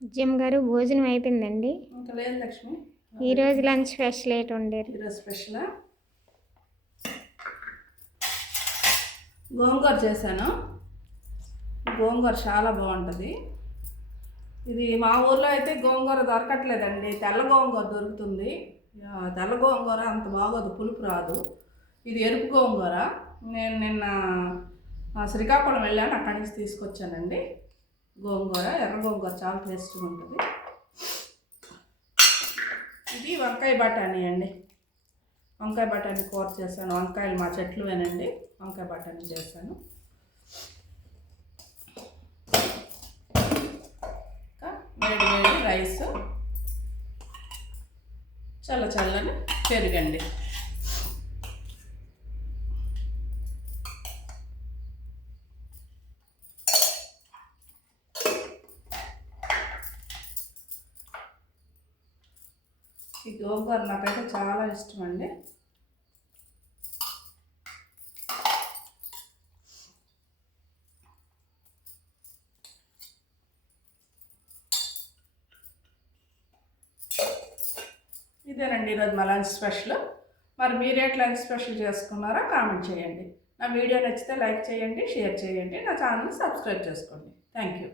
Gym గారు భోజనం అయిపోయిందండి. ఇంకా లేదు లక్ష్మి. ఈరోజు లంచ్ స్పెషల్ ఏంటి వండారు? ఈరోజు స్పెషల్ గోంగూర చేశాను. గోంగూర చాలా బాగుంటుంది. ఇది మా ఊర్లో అయితే గోంగూర దొరకట్లేదండి. తెల్ల గోంగూర దొరుకుతుంది. తెల్ల గోంగూర అంత బాగోదు, పులుపు రాదు. ఇది ఎరుపు గోంగూర. నేను నిన్న శ్రీకాకుళం వెళ్ళాను, అక్కడి నుంచి తీసుకొచ్చానండి. గోంగూర, ఎర్ర గోంగూర చాలా టేస్ట్గా ఉంటుంది. ఇది వంకాయ బఠానీ అండి. వంకాయ బఠానీ కూర చేశాను. వంకాయలు మా చెట్లువేనండి. వంకాయ బఠానీ చేశాను. వేడి వేడి రైస్, చల్లని పెరుగండి. ఈ గోంగూర నాకైతే చాలా ఇష్టం అండి. ఇదేనండి ఈరోజు మా లంచ్ స్పెషల్. మరి మీరు లంచ్ స్పెషల్ చేసుకున్నారో కామెంట్ చేయండి. నా వీడియో నచ్చితే లైక్ చేయండి, షేర్ చేయండి, నా ఛానల్ సబ్స్క్రైబ్ చేసుకోండి. Thank you.